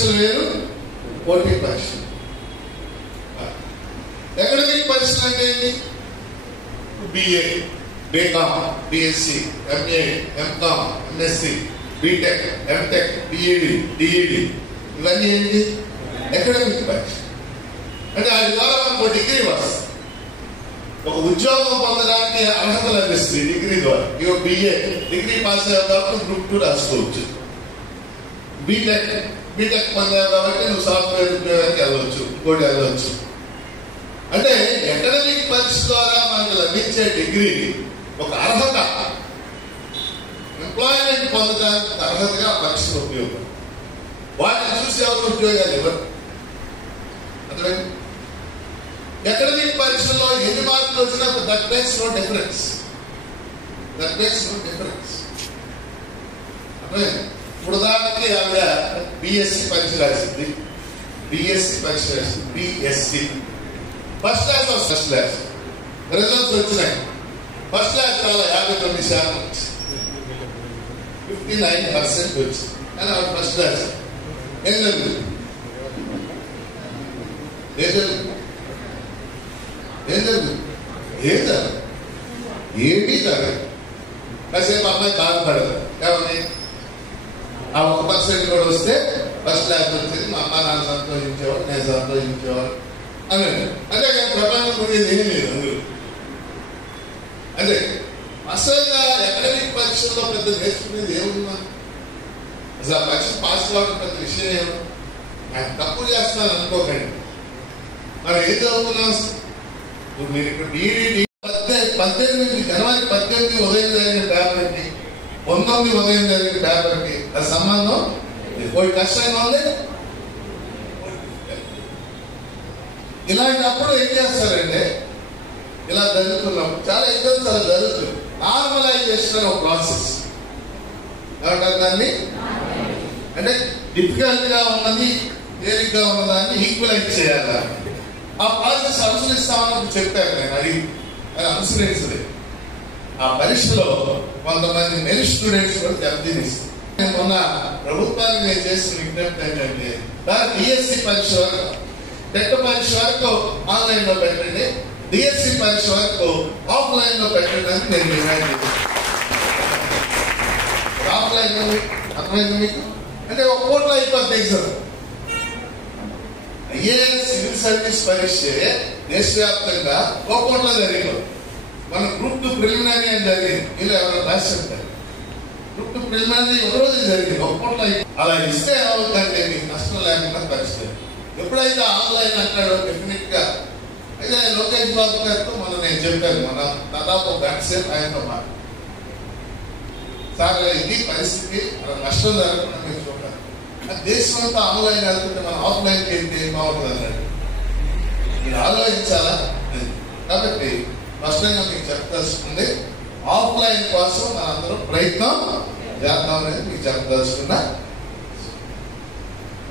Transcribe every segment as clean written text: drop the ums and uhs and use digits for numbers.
పరీక్షలు వేరు, పోటీ పరీక్షలు. అకాడమిక్ పరీక్షలు అంటే ఏంటి? BA, BCom, BSc, MA, MCom, MSc, BTech, MTech, BEd, DEd, ఇవన్నీ ఏంటి? అకాడమిక్ పరీక్ష. అంటే అది ద్వారా మనకు డిగ్రీ వస్తుంది. ఒక ఉద్యోగం పొందడానికి అర్హత లభిస్తుంది డిగ్రీ ద్వారా. ఇక బిఏ డిగ్రీ పాస్ అయ్యావు కాబట్టి గ్రూప్ 2 రాసుకోవచ్చు. బీటెక్ పొందావు కాబట్టి నువ్వు సాఫ్ట్వేర్ ఉద్యోగానికి వెళ్ళవచ్చు, ఇంకోటి వెళ్ళవచ్చు. అంటే అకాడమిక్ పరీక్ష ద్వారా మనకు లభించే డిగ్రీ ఒక అర్హత, ఎంప్లాయ్మెంట్ పొందడానికి అర్హతగా పరీక్షలు ఉపయోగం. వాటిని చూసి ఎవరు ఉద్యోగాలు ఇవ్వరు. అర్థమైంది? అకాడమిక్ పరీక్షల్లో ఎన్ని మార్కులు వచ్చినా దట్ మేక్స్ నో డిఫరెన్స్. అర్థమైంది? ఇప్పుడు దానికి ఆవిడ బిఎస్సి పరీక్ష రాసింది, బిఎస్సి ఫస్ట్ క్లాస్ రిజల్ట్స్ వచ్చినాయి. ఫస్ట్ క్లాస్ చాలా 59% వచ్చింది, 59% వచ్చింది. కానీ ఆవిడ ఫస్ట్ క్లాస్. ఏం జరుగుతుంది? ఏమీ జరగదు. కాసేపు అమ్మాయి బాధపడదు. కాబట్టి ఆ 1% కూడా వస్తే ఫస్ట్ క్లాస్ వచ్చేది, మా అమ్మ నాన్న సంతోషించేవాడు, నేను సంతోషించేవాడు అని. అంతేకాని ప్రపంచం ఉండేది ఏమీ లేదు అందులో. అదే అసలుగా అకాడమిక్ పరీక్షల్లో పెద్ద నేర్చుకునేది ఏముందా? అసలు ఆ పరీక్ష పాస్ కావడం పెద్ద విషయం ఏమో. నేను తప్పు చేస్తున్నాను అనుకోకండి. మనం ఏం చదువుకున్నాం? ఇప్పుడు మీరు ఇక్కడ డిఈడి 18 జనవరి 18 ఉదయం జరిగిన పేపర్కి 19 ఉదయం జరిగిన పేపర్కి ఆ సంబంధం పోయి కష్టంగా ఉంది. ఇలాంటప్పుడు ఏం చేస్తారంటే, ఇలా జరుగుతున్నప్పుడు చాలా ఇబ్బంది చాలా జరుగుతుంది. నార్మలైజేషన్ అనే ఒక ప్రాసెస్ ఏమంటారు దాన్ని? అంటే డిఫికల్ట్ గా ఉన్నది తేలిగ్గా ఉన్నదాన్ని ఈక్వలైజ్ చేయాలి. ఆ ప్రాసెస్ అనుసరిస్తామని చెప్పారు. నేను అడిగి అది అనుసరించలేదు. ఆ పరీక్షలో కొంతమంది మెరిట్ స్టూడెంట్స్ కూడా దెబ్బతినిస్తారు. నేను మొన్న ప్రభుత్వానికి నేను చేసిన విజ్ఞప్తి ఏంటంటే, డిఎస్సి పరీక్ష వరకు, టెట్ పరీక్ష వరకు ఆన్లైన్ లో పెట్టండి, డిఎస్సి పరీక్ష వరకు ఆఫ్లైన్ లో పెట్టడానికి నేను డిమాండ్ చేశాను. ఆఫ్లైన్ లో అర్థమైంది మీకు? అంటే ఒక కోట్లో అయిపోద్ది ఎగ్జామ్. ఐఏఎస్ సివిల్ సర్వీస్ పరీక్ష దేశవ్యాప్తంగా ఒక కోట్లో జరిగింది. మన గ్రూప్ 2 ప్రిలిమినరీ అని జరిగింది. మీరు ఎవరైనా రాశారు? గ్రూప్ 2 ప్రిలిమినరీ ఒక రోజు జరిగింది, ఒక కోట్లో. అలా ఇస్తే అవుతుందంటే మీకు నష్టం లేకుండా పరిస్థితి. ఎప్పుడైతే ఆన్లైన్ అంటాడో డెఫినెట్ గా. అయితే లోకేష్ బాబు గారితో మనం నేను చెప్పాను, మన దాదాపు ఒక గంట సేపు ఆయనతో మాట. సార్ ఇది పరిస్థితి, నష్టం జరగకుండా మీరు చూడాలి. దేశం అంతా ఆన్లైన్ వెళ్తుంటే మనం ఆఫ్లైన్ వెళ్తే ఏం బాగుంటుంది అన్నాడు. మీరు ఆలోచించాలా? కాబట్టి స్పష్టంగా మీకు చెప్పదలుచుకుంది, ఆఫ్లైన్ కోసం మనందరం ప్రయత్నం చేద్దాం అనేది మీకు చెప్పదలుచుకున్నా.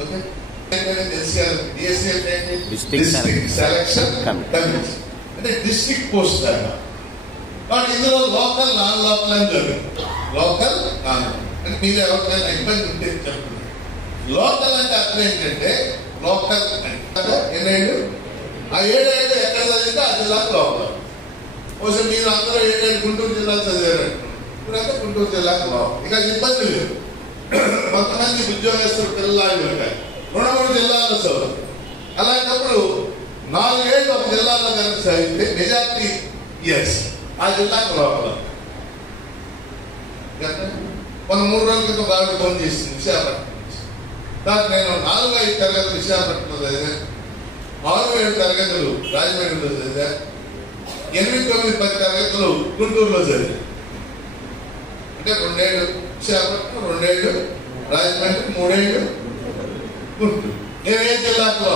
ఓకే, డిస్ట్రిక్ట్ సెలక్షన్ కమిటీ అంటే డిస్ట్రిక్ట్ పోస్ట్ అన్నమాట. కాబట్టి ఇందులో లోకల్ నాన్ లోకల్ అని జరుగుతుంది. లోకల్ నాన్ అంటే మీరు ఎవరికైనా ఇబ్బంది ఉంటే చెప్తున్నారు. లోకల్ అంటే అర్థం ఏంటంటే, లోకల్ అంటే ఎన్నేళ్ళు, ఆ 7 ఏళ్ళు ఎక్కడ చదివితే ఆ జిల్లాకు లోకల్. కొంచెం మీరు అందరూ 7 ఏళ్ళు గుంటూరు జిల్లా చదివారు, ఇప్పుడంటే గుంటూరు జిల్లాకు లోకల్. ఇక ఇబ్బంది లేదు. కొంతమంది ఉద్యోగస్తులు పిల్లలు ఉంటాయి 2-3 జిల్లాల్లో చదువు. అలాంటప్పుడు 4 ఏళ్ళు ఒక జిల్లాలో కనుక చదివితే మెజార్టీ ఇయర్స్ ఆ జిల్లాకు లోకల్. మన 3 రోజుల క్రితం బాగా ఫోన్ చేసింది విశాఖపట్నం. దానికి నేను 4-5 తరగతులు విశాఖపట్నంలో చదివాను, 6-7 తరగతులు రాజమండ్రిలో చదివాను, 8-9-10 తరగతులు గుంటూరులో చదివాను. అంటే 2 ఏళ్ళు విశాఖపట్నం, 2 ఏళ్ళు రాజమండ్రి, 3 ఏళ్ళు గుంటూరు. నేను ఏ జిల్లాలో?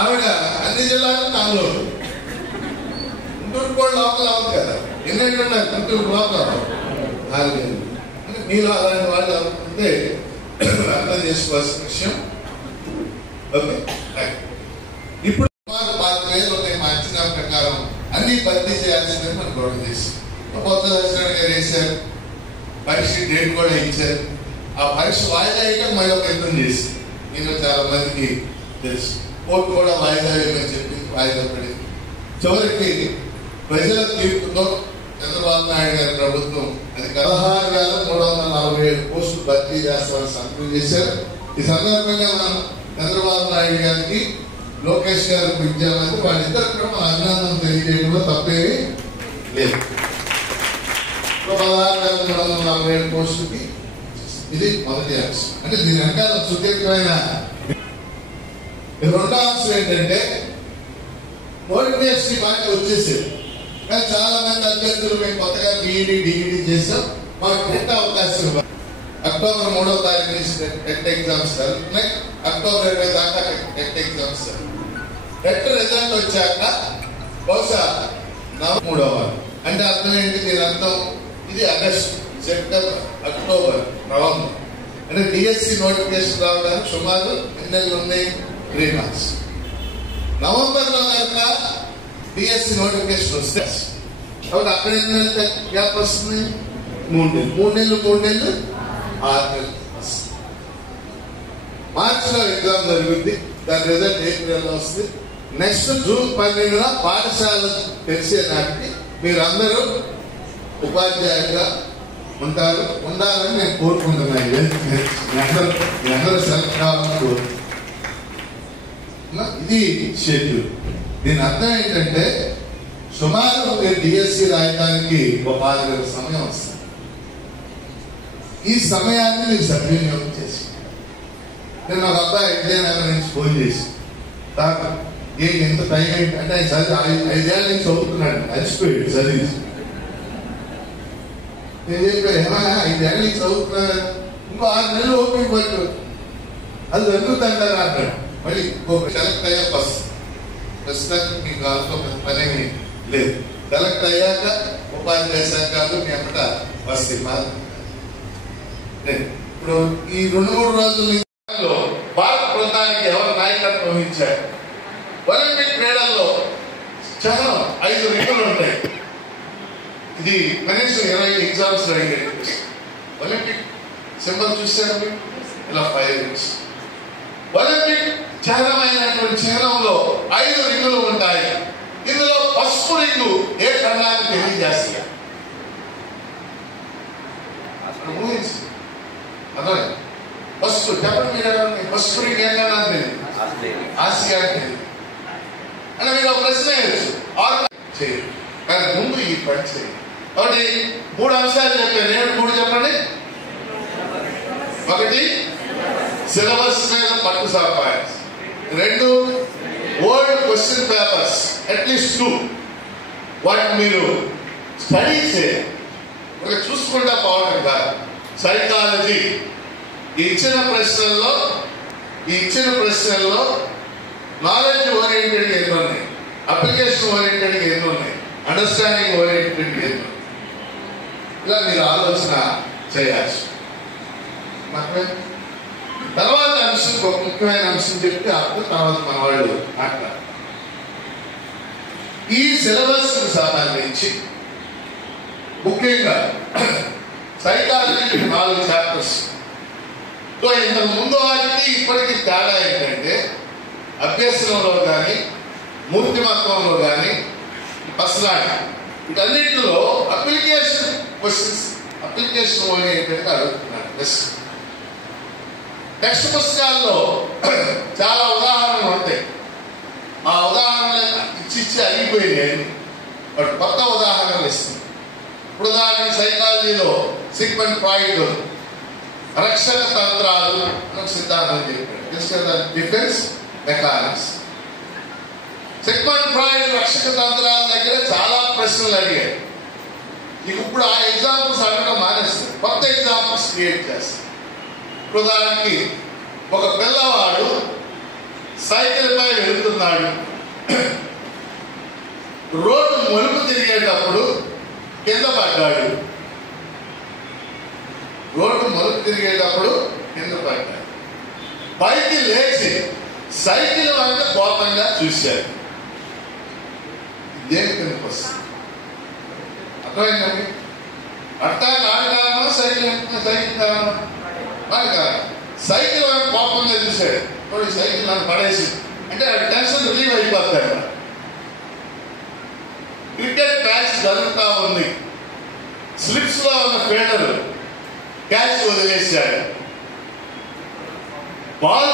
ఆవిడ అన్ని జిల్లాలు 4 రోజులు. గుంటూరు కూడా లోకల్ అవ్వదు కదా. ఎన్నేళ్ళు ఉన్నారు గుంటూరు లోకల్? 4 ఏళ్ళు. అంటే మీలో అలాంటి వాళ్ళు అనుకుంటే అర్థం చేసుకోవాల్సిన విషయం. ఓకే, ఇప్పుడు 5,000 ఉన్నాయి మా అంచనా ప్రకారం. అన్ని భర్తీ చేయాల్సిందని మనం గొడవ చేసి కొత్త దర్శనం గారు వేశారు, పరీక్ష డేట్ కూడా ఇచ్చారు. ఆ పరీక్ష వాయిదా వేయటం మళ్ళీ ఒక యుద్ధం చేసింది. నేను చాలా మందికి తెలుసు. కోర్టు కూడా వాయిదా వేయమని చెప్పి వాయిదా పడింది. చివరికి ప్రజల తీర్పుతో చంద్రబాబు నాయుడు గారి ప్రభుత్వం అది 16,347 పోస్టులు భర్తీ చేస్తామని సంతకం చేశారు. ఈ సందర్భంగా మనం చంద్రబాబు నాయుడు గారికి లోకేష్ గారికి ఇచ్చామని వాళ్ళిద్దరు కూడా మన అభినందన తెలియజేయడంలో తప్పేమీ లేదు. 16,347 పోస్టులకి ఇది మొదటి అంశం. అంటే దీని వెనకాల సుదీర్ఘమైన రెండో అంశం ఏంటంటే నోటిఫికేషన్ బాగా వచ్చేసేది. కానీ చాలా మంది అభ్యర్థులు మేము కొత్తగా బీఈడీ డిఈడీ చేసాం, మాకు టెట్ అవకాశం అక్టోబర్ 3వ తారీఖు నుంచి టెట్ ఎగ్జామ్స్ జరుగుతున్నాయి. అక్టోబర్ 20 దాకా టెట్ ఎగ్జామ్స్ టెట్ రిజల్ట్ వచ్చాక బహుశా 3వ అంటే అర్థం ఏంటి? దీని అర్థం ఇది ఆగస్టు, సెప్టెంబర్, అక్టోబర్, నవంబర్ అంటే డిఎస్సి నోటిఫికేషన్ రావడానికి సుమారు ఎన్ని నెలలు ఉన్నాయి? 3 months. నవంబర్ లో కనుక డిఎస్సి నోటిఫికేషన్ వస్తే కాబట్టి అక్కడ ఎన్ని నెలలు గ్యాప్ వస్తుంది? 3 నెలలు. 3 నెలలు 6 నెలలు. మార్చిలో ఎగ్జామ్ జరుగుద్ది, దాని రిజల్ట్ ఏప్రిల్లో వస్తుంది. నెక్స్ట్ జూన్ 12న పాఠశాల తెలిసే నాటికి మీరందరూ ఉపాధ్యాయులుగా ఉండాలని నేను కోరుకుంటున్నాను. అందరూ సెలెక్ట్ కావాలని కోరుకుంటున్నాను. ఇది షెడ్యూల్. దీని అర్థం ఏంటంటే సుమారు డిఎస్సి రాయడానికి ఒక 6 నెలల సమయం వస్తుంది. ఈ సమయాన్ని మీరు సద్వినియోగం చేసి నేను ఒక అబ్బాయి విజయనగరం నుంచి ఫోన్ చేసి ఎంత టైం ఏంటి అంటే ఆయన 5 ఏళ్ళ నుంచి చదువుతున్నాడు, అలసిపోయాడు చదివి. నేను చెప్పాను ఏమైనా 5 ఏళ్ళ నుంచి చదువుతున్నాడు, ఇంకో 6 నెలలు ఓపిక పట్టు, అది జరుగుతుంటారు అంటాడు. మళ్ళీ సెలెక్ట్ అయ్యాక వస్తుంది. ప్రస్తుతానికి మీకు దాంట్లో పని లేదు. సెలెక్ట్ అయ్యాక ఉపాధ్యాయ సంఘాలు మీ అమ్మట వస్తాయి. ఇప్పుడు ఈ 2-3 రోజుల్లో భారత బృందానికి ఎవరు నాయకత్వం వహించారు? ఒలింపిక్ క్రీడల్లో చాలా 5 రింగులు ఉంటాయి. ఇది కనీసం 20 ఎగ్జామ్స్ అడిగాయి. ఒలింపిక్ సింబల్ చూశారు ఇలా 5 రింగ్స్. ఒలింపిక్ చిహ్నమైనటువంటి చిహ్నంలో 5 రింగులు ఉంటాయి. ఇందులో పసుపు రింగు ఏ ఖండాన్ని తెలియజేస్తాయి? అదే పసుపు చెప్పండి మీరు. పసుపు రింగ్ ఏ ఖండాన్ని తెలియదు? ఆసియా తెలియదు అని మీరు ఒక ప్రశ్న చేయరు. కానీ ముందు ఈ పని చేయాలి. కాబట్టి 3 అంశాలు చెప్పాను. ఏమిటి 3 చెప్పండి? 1 సిలబస్ మీద పట్టు సాపాలి. 2 ఓల్డ్ క్వశ్చన్ పేపర్స్ అట్లీస్ట్ 2 వాటిని మీరు స్టడీ చేయాలి. ఒక చూసుకుంటా పోవడం కాదు. సైకాలజీ ఈ ఇచ్చిన ప్రశ్నల్లో నాలెడ్జ్ ఓరియంటెడ్ ఎన్ని ఉన్నాయి, అప్లికేషన్ ఓరియంటెడ్ ఎన్ని ఉన్నాయి, అండర్స్టాండింగ్ ఓరియంటెడ్ ఎన్ని ఉన్నాయి, ఇలా మీరు ఆలోచన చేయాల్సి. తర్వాత అంశం ఒక ముఖ్యమైన అంశం చెప్తే అప్పుడు తర్వాత మన వాళ్ళు మాట్లాడారు. ఈ సిలబస్ సంబంధించి ముఖ్యంగా సైకాలజీ 4 చాప్టర్స్. సో ఇంతకు ముందు వాటికి ఇప్పటికీ తేడా ఏంటంటే అభ్యసనంలో కానీ మూర్తిమత్వంలో కానీ పర్సనాలిటీ వీటన్నిటిలో అప్లికేషన్ క్వశ్చన్స్ అప్లికేషన్ ఓరియంటెడ్గా అడుగుతున్నాడు. టెక్స్ట్ పుస్తకాల్లో చాలా ఉదాహరణలు ఉంటాయి. ఆ ఉదాహరణలు ఇచ్చి అయిపోయినాయి. బట్ కొత్త ఉదాహరణలు ఇస్తుంది. ఇప్పుడు ఉదాహరణకి సైకాలజీలో సిగ్మండ్ ఫ్రాయిడ్ రక్షక తంత్రాలు అని సిద్ధాంతం చెప్పాడు. Defence mechanics. సిగ్మండ్ ఫ్రాయిడ్ రక్షక తంత్రాల దగ్గర చాలా ప్రశ్నలు అడిగాడు. ఇప్పుడు ఆ ఎగ్జాంపుల్స్ అడగడం మానేస్తారు, కొత్త ఎగ్జాంపుల్స్ క్రియేట్ చేస్తారు. ఉదాహరణకి ఒక పిల్లవాడు సైకిల్ పై వెళ్తున్నాడు. రోడ్డు మలుపు తిరిగేటప్పుడు కింద పడ్డాడు. పైకి లేచి సైకిల్ వంక కోపంగా చూశాడు. దేనికి వస్తుంది? అర్థమైందండి? అట్టా కారణమా సైకిల్ కారణమా? సైకిల్ అని కోపంగా చూసాడు, సైకిల్ నన్ను పడేసి అంటే టెన్షన్ రిలీవ్ అయిపోతాడు. క్రికెట్ మ్యాచ్ జరుగుతూ ఉంది, స్లిప్స్ లో ఉన్న ఫీల్డర్ క్యాచ్ వదిలేశాడు. బాల్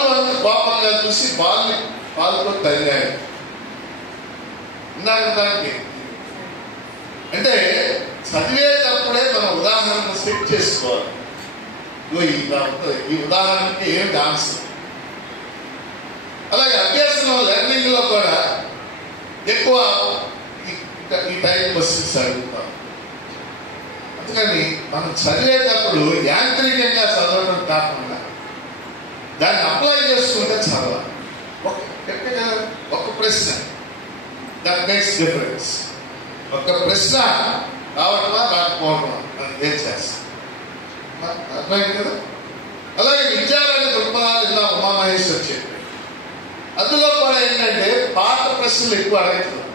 కోపంగా చూసి బాల్తో తగిలాడు. దానికి అంటే చదివేటప్పుడే మనం ఉదాహరణ సెట్ చేసుకోవాలి. ఈ ఉదాహరణకి ఏమిటి ఆన్సర్. అలాగే అభ్యాసంలో లెర్నింగ్ లో కూడా ఎక్కువ ఈ టైప్ క్వశ్చన్స్ అడుగుతాం. అందుకని మనం చదివేటప్పుడు యాంత్రికంగా చదవడం కాకుండా దాన్ని అప్లై చేసుకుంటే చదవాలి. ఒక ప్రశ్న దట్ మేక్స్ డిఫరెన్స్. ఒక ప్రశ్న రావటమా రాకపోవటమా మనం ఏం చేస్తాం, అర్థమైంది కదా. అలాగే విద్యారంగ దృక్పథాలు ఇలా ఉమామహేశ్వర్ చెప్పారు. అందులో కూడా ఏంటంటే పాత ప్రశ్నలు ఎక్కువ అడుగుతున్నారు.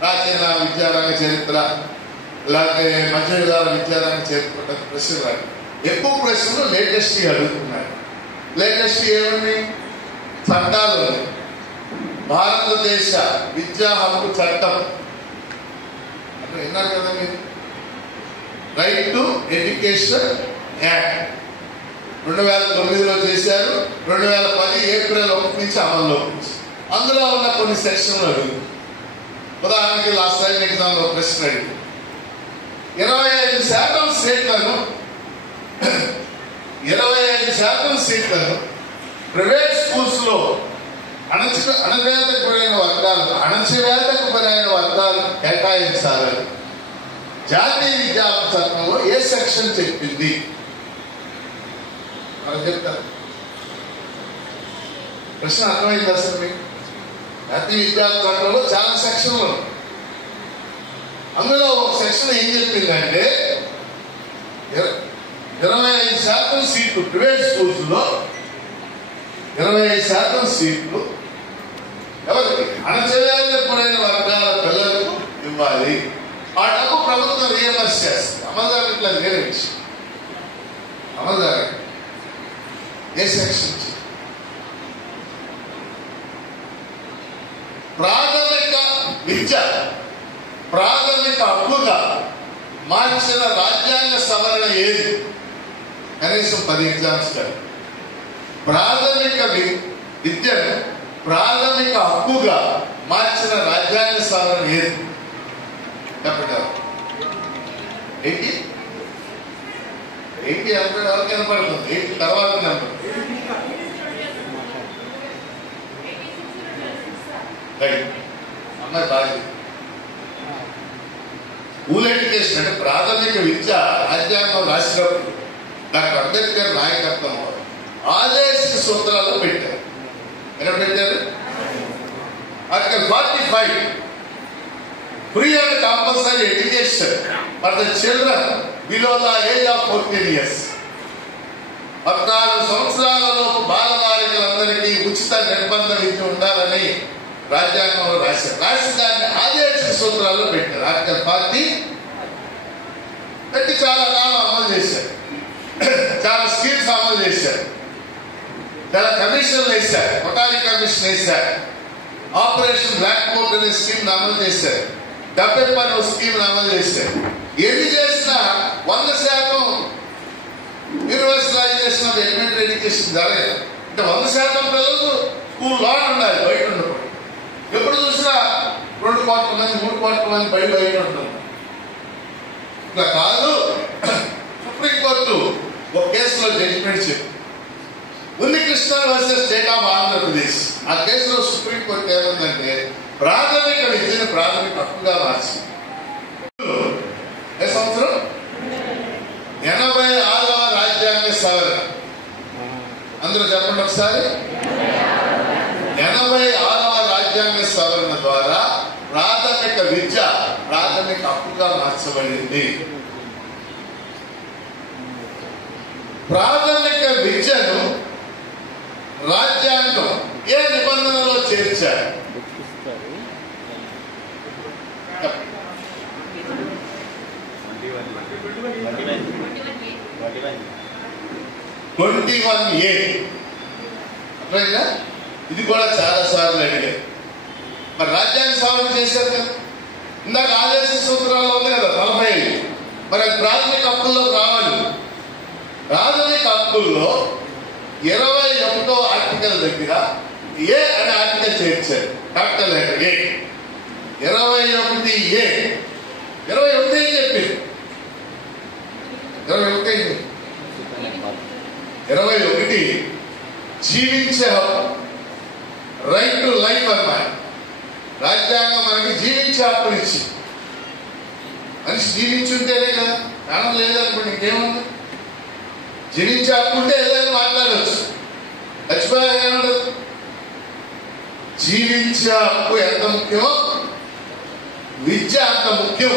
ప్రాచీన విద్యారంగ చరిత్ర లేకపోతే మధ్యయుగాల విద్యారంగ చరిత్ర ప్రశ్నలు ఎక్కువ ప్రశ్నలు లేటెస్ట్ అడుగుతున్నారు. లేటెస్ట్ ఏమని చట్టాలు, భారతదేశ విద్యా హక్కు చట్టం అంటే విన్నారు కదా మీరు, రైట్ టు ఎడ్యుకేషన్ యాక్ట్ 2009లో చేశారు. 2010 ఏప్రిల్ 1 నుంచి అమల్లో. అందులో ఉన్న కొన్ని సెక్షన్లు అడుగు. ఉదాహరణకి లాస్ట్ టైం ఎగ్జామ్ లో ప్రశ్న అడిగి 25% సీట్లను ప్రైవేట్ స్కూల్స్ లో అణచివేతకు గురైన వర్గాలు కేటాయించాలని జాతీయ విద్యా చట్టంలో ఏ సెక్షన్ చెప్పింది అని చెప్తారు. ప్రశ్న అర్థమైంది అసలు మీకు? జాతీయ విద్యా చట్టంలో చాలా సెక్షన్లు, అందులో ఒక సెక్షన్ ఏం చెప్పిందంటే 25% సీట్లు ప్రైవేట్ స్కూల్స్ లో 25% సీట్లు ఎవరికి? అణచివేతకుడైన వర్గాల పిల్లలకు ఇవ్వాలి. ఆ డబ్బు ప్రభుత్వం రియంబర్స్ చేస్తుంది. అమలుదారు ఇట్లా వేరే విషయం. అమలుదారు ఏ సెక్షన్? ప్రాథమిక విద్య ప్రాథమిక హక్కుగా మార్చిన రాజ్యాంగ సవరణ ఏది? కనీసం 10 ఎగ్జామ్స్ కాదు. ప్రాథమిక విద్యను ప్రాథమిక హక్కుగా మార్చిన రాజ్యాంగ సవరణ ఏది? చెప్పండి. 80 ఎవరికి కనపడుతుంది? 80 తర్వాత నెంబర్ అమ్మాయి బాగా స్కూల్ ఎడ్యుకేషన్ అంటే ప్రాథమిక విద్య రాజ్యాంగం రాసినప్పుడు డాక్టర్ అంబేద్కర్ నాయకత్వం ఆదేశిక సూత్రాల్లో పెట్టారు. ఎలా పెట్టారు? Article 45 free and compulsory education for the children below the age of 14 years. 14 సంవత్సరాలలోపు బాలబాలికలందరికీ ఉచిత నిర్బంధ విద్య ఉండాలని రాజ్యాంగంలో రాశారు. రాసి దాన్ని ఆదేశిక సూత్రాల్లో పెట్టారు. ఆర్టికల్ 40 పెట్టి చాలా కాలం అమలు చేశారు. చాలా స్కీమ్స్ అమలు చేశారు. చాలా కమిషన్లు వేశారు. కొటారి కమిషన్ వేశారు. ఆపరేషన్ బ్లాక్ బోర్డ్ అనే స్కీమ్ అమలు చేశారు. 70 పని స్కీమ్ అమలు చేశారు. ఏది చేసినా 100% యూనివర్సలైజేషన్ ఆఫ్ ఎలిమెంటరీ ఎడ్యుకేషన్ జరగదు. అంటే 100% పిల్లలు స్కూల్లో ఉండాలి, బయట ఉండకూడదు. ఎప్పుడు చూసినా 2 కోట్ల మంది 3 కోట్ల మంది బయట ఉంటారు. ఇట్లా కాదు. సుప్రీంకోర్టు ఒక కేసులో జడ్జిమెంట్ చెప్పి Unnikrishna versus state of Andhra Pradesh. ఆ కేసులో సుప్రీంకోర్టు ఏముందంటే ప్రాథమిక విద్యను ప్రాథమిక హక్కుగా మార్చి ఏ సంవత్సరం 86వ రాజ్యాంగ సవరణ. అందరూ చెప్పండి ఒకసారి. 86వ రాజ్యాంగ సవరణ ద్వారా ప్రాథమిక విద్య ప్రాథమిక హక్కుగా మార్చబడింది. ప్రాథమిక విద్యను రాజ్యాంగం ఏ నిబంధనలో చేర్చారు? 21A. అట్లయినా ఇది కూడా చాలా సార్లు అడిగారు. మరి రాజ్యాంగ సవరణ చేశారు కదా, ఇందాక ఆదేశ సూత్రాల్లో ఉంది కదా 45. మరి ప్రాథమిక హక్కుల్లో రావాలి. ప్రాథమిక హక్కుల్లో 21వ ఆర్టికల్ దగ్గర ఏ అనే ఆర్టికల్ చేర్చారు. Capital letter A. 21A. 21 ఏం చెప్పింది? 21 జీవించే హక్కు, రైట్ టు లైఫ్ అన్నమాట. రాజ్యాంగం మనకి జీవించే హక్కుని ఇచ్చి, మనిషి జీవించుంటేనే కదా, ప్రాణం లేదనుకోండి ఇంకేముంది. జీవించే హక్కు ఉంటే ఏదైనా మాట్లాడవచ్చు, చచ్చిపోయాడు. జీవించే హక్కు ఎంత ముఖ్యమో విద్య అంత ముఖ్యం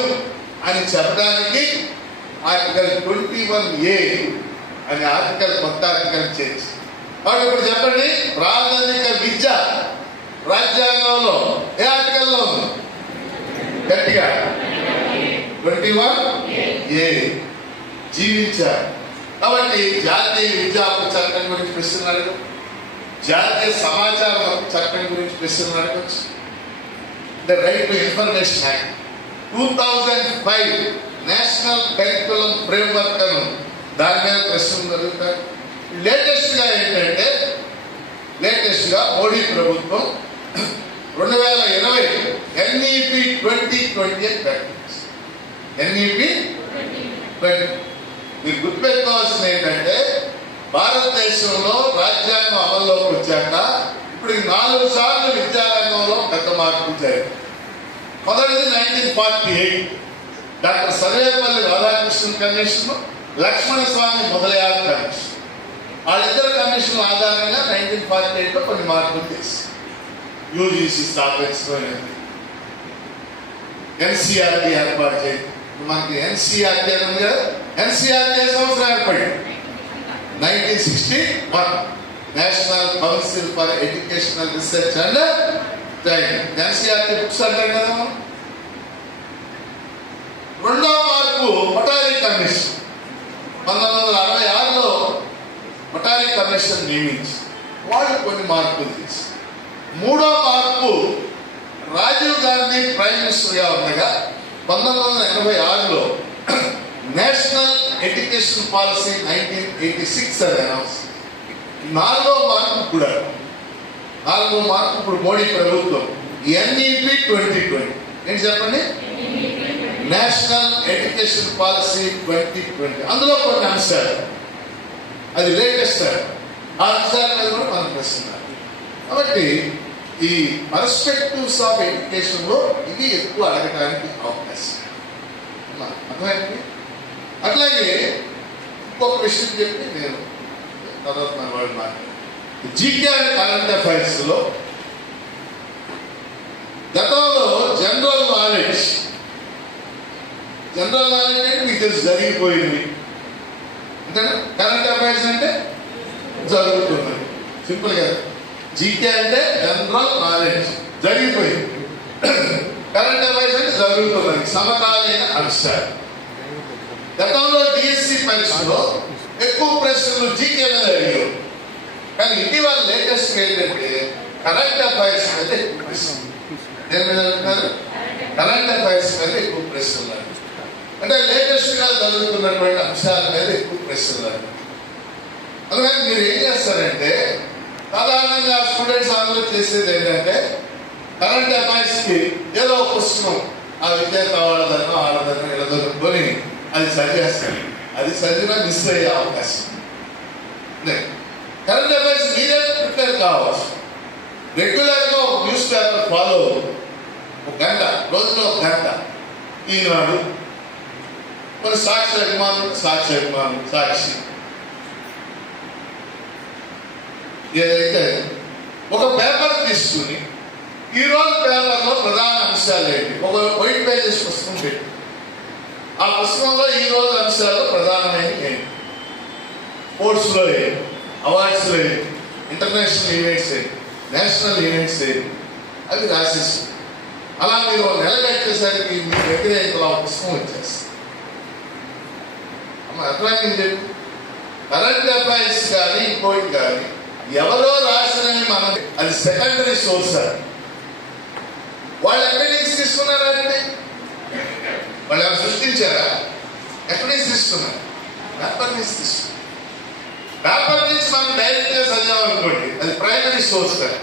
అని చెప్పడానికి ఆర్టికల్ 21A అనే ఆర్టికల్ కొత్త ఆర్టికల్ చేసి. కాబట్టి ఇప్పుడు చెప్పండి, ప్రాథమిక విద్య రాజ్యాంగంలో ఏ ఆర్టికల్లో ఉంది? గట్టిగా 21A. జీవించారు. కాబట్టి జాతీయ విద్యా హక్కు చట్టం గురించి ప్రశ్నలు అడగచ్చు, జాతీయ సమాచార హక్కు చట్టం గురించి ప్రశ్నలు అడగచ్చు. The right to information act 2005 national curriculum framework అను దాని మీద ప్రశ్నలు జరుగుతాయి. లేటెస్ట్ గా ఏంటంటే, మోడీ ప్రభుత్వం 2020 NEP 2020 ప్రకటించింది. NEP 20. మీరు గుర్తుపెట్టుకోవాల్సింది ఏంటంటే, భారతదేశంలో రాజ్యాంగం అమల్లోకి వచ్చాక ఇప్పుడు 4 సార్లు విద్యారంగంలో పెద్ద మార్పులు జరిగాయి. మొదటిది 1948 డాక్టర్ సర్వేపల్లి రాధాకృష్ణన్ కమిషన్, లక్ష్మణ స్వామి మొదలయార్ కమిషన్. వాళ్ళిద్దరు కమిషన్ల ఆధారంగా 1948లో కొన్ని మార్పులు చేశారు. యూజీసీ స్థాపించుకోలేదు, NCERT ఏర్పాటు చేయాలి. మనకి NCERT ఉంది కదా, NCERT సంవత్సరం ఏర్పడింది 1961 national council for educational research and training. NCERT books అంటాం కదా. రెండో మార్పు పటారీ కమిషన్ 1966లో పటారీ కమిషన్ నియమించి వాళ్ళు కొన్ని మార్పులు చేశారు. మూడో మార్పు రాజీవ్ గాంధీ ప్రైమ్ మినిస్టర్ గా ఉండగా 1986లో నేషనల్ ఎడ్యుకేషన్ పాలసీ 1986 అని అనౌన్స్. నాలుగో మార్పు ఇప్పుడు మోడీ ప్రభుత్వం NEP 2020. ఏంటి చెప్పండి? National education policy 2020. అందులో కొన్ని అంశాలు, అది లేటెస్ట్. ఆ అంశాల మీద కూడా మనం ప్రశ్న. కాబట్టి ఈ పర్స్పెక్టివ్స్ ఆఫ్ ఎడ్యుకేషన్ లో ఇది ఎక్కువ అడగడానికి అవకాశం అర్థమైంది. అట్లాగే ఇంకొక విషయం చెప్పి నేను తర్వాత మన వాళ్ళు మాట్లాడారు. జీకే అండ్ కరెంట్ అఫైర్స్ లో గతంలో జనరల్ నాలెడ్జ్ అంటే మీకు తెలుసు, జరిగిపోయింది అంతేనా. కరెంట్ అఫైర్స్ అంటే జరుగుతున్నది, సింపుల్ గా. జీకే అంటే జనరల్ నాలెడ్జ్, జరిగిపోయింది. కరెంట్ అఫైర్స్ అంటే జరుగుతున్నది, సమకాలీన అంశాలు. గతంలో డిఎస్సి పరీక్షలో ఎక్కువ ప్రశ్నలు జీకే మీద అడిగారు, కానీ ఇటీవల లేటెస్ట్ ఏంటంటే కరెంట్ అఫైర్స్ మీద ఎక్కువ ప్రశ్నలు. దేని మీద అంటున్నారు? కరెంట్ అఫైర్స్ మీద ఎక్కువ ప్రశ్నలు. అంటే లేటెస్ట్ గా జరుగుతున్నటువంటి అంశాల మీద ఎక్కువ ప్రశ్నలు. అందుకని మీరు ఏం చేస్తారంటే, సాధారణంగా స్టూడెంట్స్ అందరూ చేసేది ఏంటంటే కరెంట్ అఫైర్స్ కి ఏదో ఒక పుస్తకం ఆ విద్యార్థి ఆడదనో ఇలా దొరుకుకొని అది చదివేస్తాడు. అది చదివినా మిస్ అయ్యే అవకాశం. కరెంట్ అఫైర్స్ మీరే ప్రిపేర్ కావచ్చు. రెగ్యులర్ గా ఒక న్యూస్ పేపర్ ఫాలో, ఒక గంట, రోజులో ఒక గంట. ఈనాడు, కొన్ని సాక్షి ఏదైతే ఒక పేపర్ తీసుకుని ఈ రోజు పేపర్లో ప్రధాన అంశాలు ఏంటి, ఒక వైట్ పేజెస్ పుస్తకం పెట్టి ఆ పుస్తకంలో ఈ రోజు అంశాల్లో ప్రధానమైన ఏంటి, స్పోర్ట్స్లో ఏంటి, అవార్డ్స్లో ఏంటి, ఇంటర్నేషనల్ ఈవెంట్స్ ఏంటి, నేషనల్ ఈవెంట్స్ ఏంటి, అది రాసేసి అలా మీరు నెల కట్టేసరికి మీ దగ్గర ఇంట్లో పుస్తకం వచ్చేస్తుంది. అర్థమైంది చెప్పి కరెంట్ అఫైర్స్ కానీ ఇంకోటి కానీ ఎవరో రాసినవి మనం అది సెకండరీ సోర్స్ అని. వాళ్ళు ఎక్కడి నుంచి తీసుకున్నారంటే వాళ్ళు ఎవరు సృష్టించారా? ఎక్కడి నుంచి తీసుకున్నారు? పేపర్ నుంచి తీసుకున్నారు. పేపర్ నుంచి మనం డైరెక్ట్ గా చదివామనుకోండి అది ప్రైమరీ సోర్స్ కానీ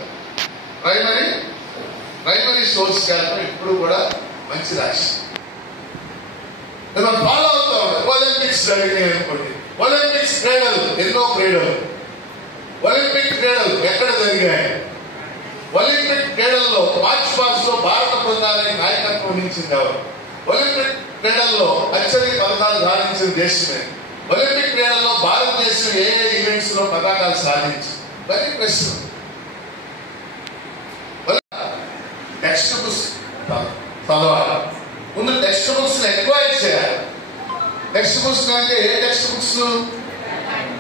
ప్రైమరీ సోర్స్ కానీ ఇప్పుడు కూడా మంచి రాశి మనం ఫాలో అవుతూ ఉంటాం. ఒలింపిక్స్ జరిగినాయి అనుకోండి, ఒలింపిక్స్ క్రీడలు ఎన్నో క్రీడలు, ఒలింపిక్ క్రీడలు ఎక్కడ జరిగాయి? ఒలింపిక్ క్రీడల్లో మార్చ్ లో భారత బృందానికి నాయకత్వం వహించింది ఎవరు? ఒలింపిక్ క్రీడల్లో అత్యధిక పథకాలు సాధించిన దేశమే. ఒలింపిక్ క్రీడల్లో భారతదేశం ఏ ఈవెంట్స్ లో పథకాలు సాధించింది? ఇవన్నీ ప్రశ్న. టెక్స్ట్ బుక్స్ చదవాలి. ముందు టెక్స్ట్ బుక్స్ ఎక్వైర్ చేయాలి. టెక్స్ట్ బుక్స్ అంటే ఏ టెక్స్ట్ బుక్స్?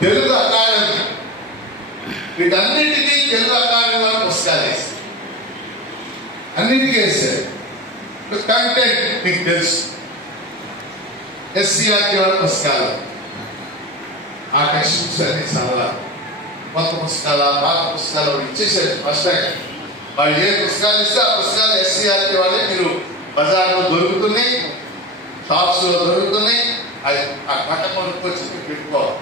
తెలుగు అకాడమీ. వీటన్నిటికీ తెలుగు అకాడమీ వాళ్ళ పుస్తకాలు వేస్తారు. అన్నిటికీ వేస్తారు. కంటెంట్ మీకు తెలుసు. ఎస్సీఆర్టీ వాళ్ళ పుస్తకాలు, ఆ టెక్స్ట్ బుక్స్ అన్ని చదవాలి. కొత్త పుస్తకాలు, పాత పుస్తకాలు ఇచ్చేసారు ఫస్ట్ టైం. వాళ్ళు ఏ పుస్తకాలు ఇస్తే ఆ పుస్తకాలు ఎస్సీఆర్టీ వాళ్ళే మీరు బజార్లో దొరుకుతున్నాయి, షాప్స్ లో దొరుకుతున్నాయి. అది ఆ కట్ట కొనుక్కొచ్చి పెట్టుకోవాలి.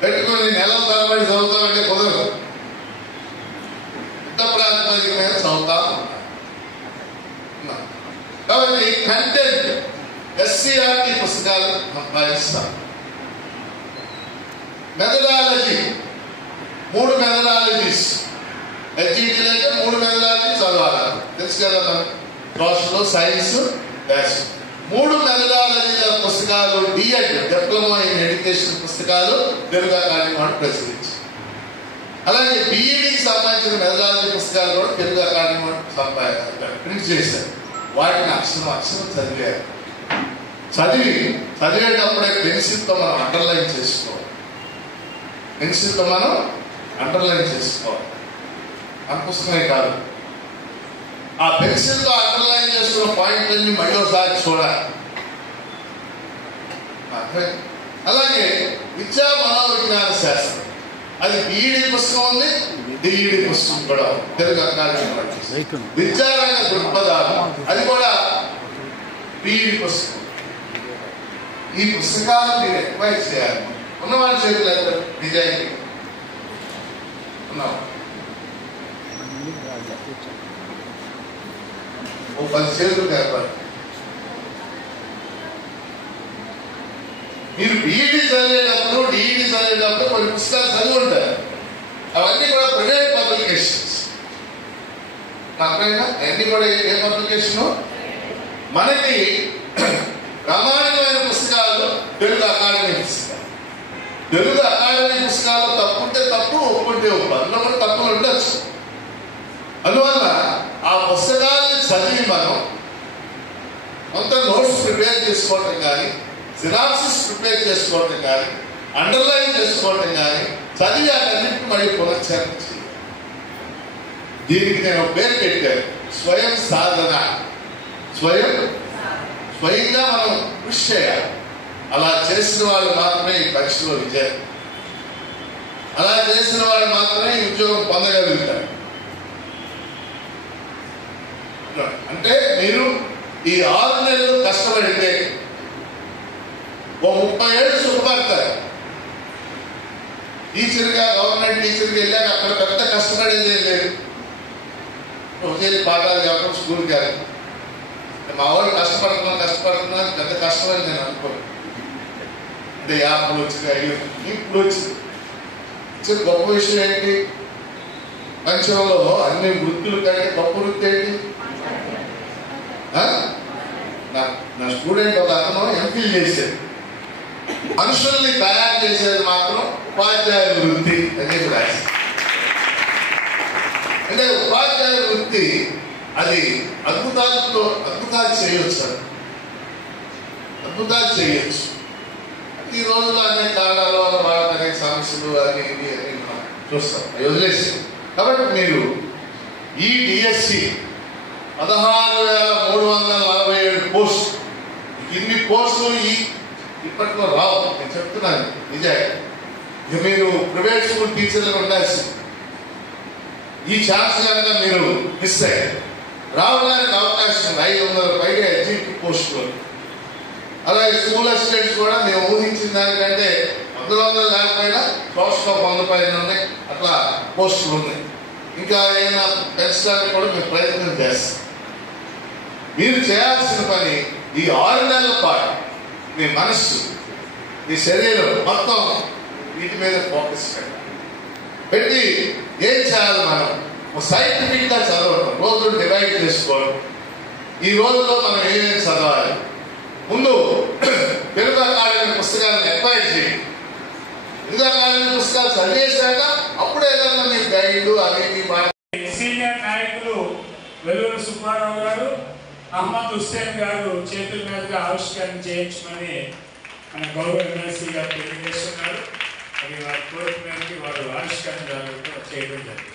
పెట్టుకుని నెలల తరబడి చదువుతామంటే కుదరదు. యుద్ధ ప్రాతిపదిక మీద చదువుతా ఉన్నాం. కాబట్టి కంటెంట్ ఎస్సీఆర్టీ పుస్తకాలు సంపాదిస్తాం. Methodology 3 methodologies. హెచ్ఈటీలో అయితే 3 మెథడాలజీ చదవాలి, తెలుసు కదా మనకి. సోషల్, సైన్స్, మ్యాథ్స్ 3 మెథడాలజీల పుస్తకాలు డిఎడ్ డిప్లొమా ఇన్ ఎడ్యుకేషన్ పుస్తకాలు తెలుగు అకాడమీ వాళ్ళు ప్రచురించారు. అలాగే బిఈడికి సంబంధించిన మెథడాలజీ పుస్తకాలు కూడా తెలుగు అకాడమీ వాళ్ళు ప్రింట్ చేశారు. వాటిని అక్షరం చదివారు. చదివేటప్పుడే పెన్సిల్తో మనం అండర్లైన్ చేసుకోవాలి. ఆ పుస్తకమే కాదు, ఆ పెన్సిల్తో అండర్లైన్ చేసుకున్న పాయింట్లన్నీ మళ్ళీ ఒకసారి చూడాలి. అలాగే విద్యా మనోవిజ్ఞాన శాస్త్రం, అది బిఈడి పుస్తకం ఉంది, డిఈడి పుస్తకం కూడా తెలుగు అకాడమీ. విద్యారంగ దృక్పథాలు, అది కూడా బిఈడి పుస్తకం. ఈ పుస్తకాలు మీరు ఎక్వైర్ చేయాలి. ఉన్నవాళ్ళ చేతులు ఎంత నిజాయితీ ఉన్నాం. ఓ 10 చేతులు ఏర్పడి మీరు బిఈడి చదివేటప్పుడు, డిఈడి చదివేటప్పుడు కొన్ని పుస్తకాలు చదివి ఉంటారు. అవన్నీ కూడా ప్రైవేట్ పబ్లికేషన్స్. అన్ని కూడా ఏ పబ్లికేషను? మనకి ప్రామాణికమైన పుస్తకాలు తెలుగు అకాడమీ పుస్తకాలు. తెలుగు అకాడమీ పుస్తకాలు తప్పుంటే తప్పు, ఒప్పుంటే ఒప్పు, అందులో కూడా తప్పులు ఉండొచ్చు. అందువల్ల ఆ పుస్తకాలను చదివి మనం కొంత నోట్స్ ప్రిపేర్ చేసుకోవటం కానీ, సినాప్సిస్ ప్రిపేర్ చేసుకోవటం కానీ, అండర్లైన్ చేసుకోవటం కానీ, చదివి అన్నింటినీ మళ్ళీ పునశ్చరణ చేయాలి. దీనికి నేను పేరు పెట్టాను, స్వయం సాధన. స్వయంగా మనం కృషి చేయాలి. అలా చేసిన వాళ్ళు మాత్రమే ఈ పరీక్షలో విజయం. అలా చేసిన వాళ్ళు మాత్రమే ఈ ఉద్యోగం పొందగలుగుతారు. అంటే మీరు ఈ 6 నెలలు కష్టపడితే ఓ 30 ఏళ్ళు సుఖపడతారు. టీచర్గా, గవర్నమెంట్ టీచర్గా వెళ్ళాక అక్కడ పెద్ద కష్టపడేది లేదు. ఒకసారి పాఠాలు చెప్పడం స్కూల్కి వెళ్ళి మా వాళ్ళు కష్టపడుతున్నా పెద్ద కష్టమని నేను అనుకోను. అంటే యాప్లు వచ్చి ఇప్పుడు వచ్చింది గొప్ప విషయం ఏంటి? పంచంలో అన్ని వృత్తులు కంటే గొప్ప వృత్తి ఏంటి? నా స్టూడెంట్ ఒక అతను ఎంఫిల్ చేశాడు. మనుషుల్ని తయారు చేసేది మాత్రం ఉపాధ్యాయ వృత్తి అని చెప్పి రాశారు. అంటే ఉపాధ్యాయ వృత్తి అది అద్భుతాలు చేయొచ్చు. ఈ రోజుల్లో అనేక కారణాలు వల్ల వాళ్ళకి అనేక సమస్యలు అని మనం చూస్తాం, అవి వదిలేసి. కాబట్టి మీరు ఈ డిఎస్సి 16,347 పోస్టులు, ఇన్ని పోస్టులు ఇప్పట్లో రావు. నేను చెప్తున్నాను నిజాయితీ. మీరు ప్రైవేట్ స్కూల్ టీచర్లుగా ఉండాల్సింది. ఈ ఛాన్స్ కనుక మీరు మిస్ అయ్యారు, రావడానికి అవకాశం 500 పైగా ఎగ్జిక్యూటివ్ పోస్టులు. అలాగే స్కూల్ అసిస్టెంట్స్ కూడా మేము ఊహించిన దానికంటే 100 లేకపోయినా పోస్టులో 100 పైన ఉన్నాయి, అట్లా పోస్టులు ఉన్నాయి. ఇంకా ఏమైనా పెంచడానికి కూడా మేము ప్రయత్నం చేస్తాం. మీరు చేయాల్సిన పని ఈ 6 నెలల పాటు మీ మనస్సు, మీ శరీరం మొత్తం వీటి మీద ఫోకస్ పెట్టి ఏం చేయాలి, మనం సైంటిఫిక్ గా చదవడం, రోజులు డివైడ్ చేసుకోవడం. ఈ రోజుల్లో మనం ఏమేమి చదవాలి, ముందు తెలుగు అకాడమీ పుస్తకాలను ఎక్వైర్ చేయండి. తెలుగు అకాడమీ పుస్తకాలు చదివేశాక అప్పుడు ఏదన్నా మీ గైడ్ అవి. సీనియర్ నాయకులు వెల్లూరు సుబ్బారావు గారు, అహ్మద్ హుస్సేన్ గారు చేతుల మీదుగా ఆవిష్కరణ చేయించమని మన గౌరవ ఎమ్మెల్సీ గారు తెలియజేస్తున్నారు. అది వారి కోరిక మేరకు వారు ఆవిష్కరణ చేయడం జరిగింది.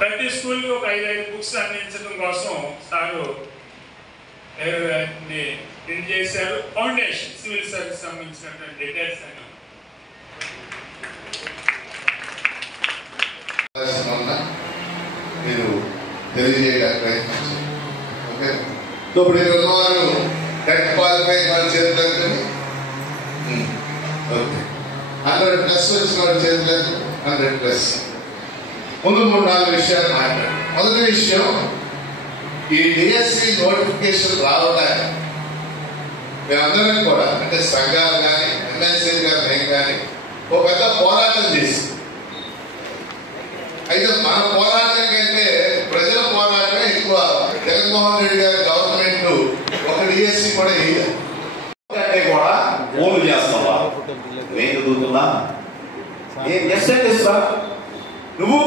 ప్రతి స్కూల్కి ఒక 5 బుక్స్ అందించడం కోసం సారు ప్రింట్ చేశారు. ఫౌండేషన్ సివిల్ సర్వీస్ సంబంధించినటువంటి డీటెయిల్స్ అని మీరు తెలియజేయడానికి ప్రయత్నించారు. ఓకే, ఇప్పుడు ఇక్కడ ఉన్నవారు టెట్ క్వాలిఫై వాళ్ళ చేతులు, ఓకే 100+ వచ్చిన వాళ్ళ చేతులు 100+. ముందు 3-4 విషయాలు మాట్లాడు. మొదటి విషయం, ఈ డిఎస్సి నోటిఫికేషన్ రావడానికి మేమందరం కూడా, అంటే సంఘాలు కానీ ఎమ్మెల్సీ గారు మేము కానీ ఒక పెద్ద పోరాటం చేసి, అయితే మన పోరాటం కంటే ప్రజల పోరాటమే ఎక్కువ. జగన్మోహన్ రెడ్డి గారి గవర్నమెంట్ ఒక డిఎస్సి కూడా వేయాలి అంటే కూడా ఓన్ చేస్తావా, నేను చదువుతున్నా ఏం చేస్తా నువ్వు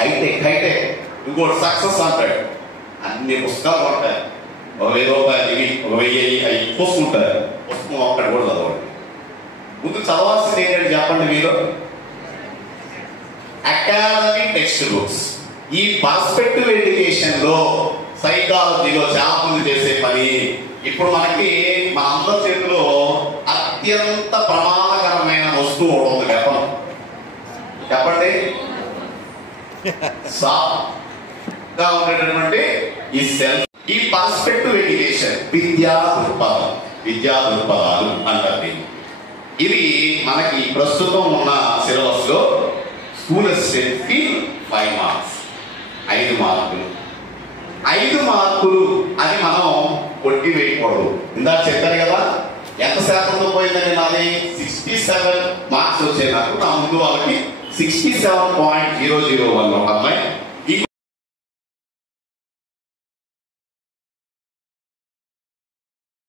హైటెక్ ఇంకోటి సక్సెస్ అంటాడు. అన్ని పుస్తకాలు ఉంటాయి, 1000 రూపాయలు ఇవి 1000 అవి చూసుకుంటారు. పుస్తకం ఒక్కటి కూడా చదవండి. ముందు చదవాల్సింది ఏంటంటే చెప్పండి మీరు, అకాడమిక్ టెక్స్ట్ బుక్స్. ఈ పర్స్పెక్టివ్ ఎడ్యుకేషన్ లో సైకాలజీలో చాలా మంది చేసే పని ఇప్పుడు మనకి మన అందరి చేతిలో అత్యంత ప్రమాదకరమైన వస్తువు ఒకటి ఉంది. చెప్పండి సాఫ్ట్గా ఉండేటటువంటి ఈ సెల్ఫ్, ఈ పర్స్పెక్టివ్ ఎడ్యుకేషన్, విద్యా దృక్పథాలు అంటారు. ఇది మనకి ప్రస్తుతం ఉన్న సిలబస్ లో స్కూల్ అసిస్టెంట్ కి 5 మార్క్స్, 5 మార్కులు. 5 మార్కులు అని మనం కొట్టి వేయకూడదు. ఇందాక చెప్పారు కదా, ఎంత శాతంతో పోయిందని నాది 67 మార్క్స్ వచ్చాయి నాకు. నా ముందు వాళ్ళకి 67.001 ఒక అమ్మాయి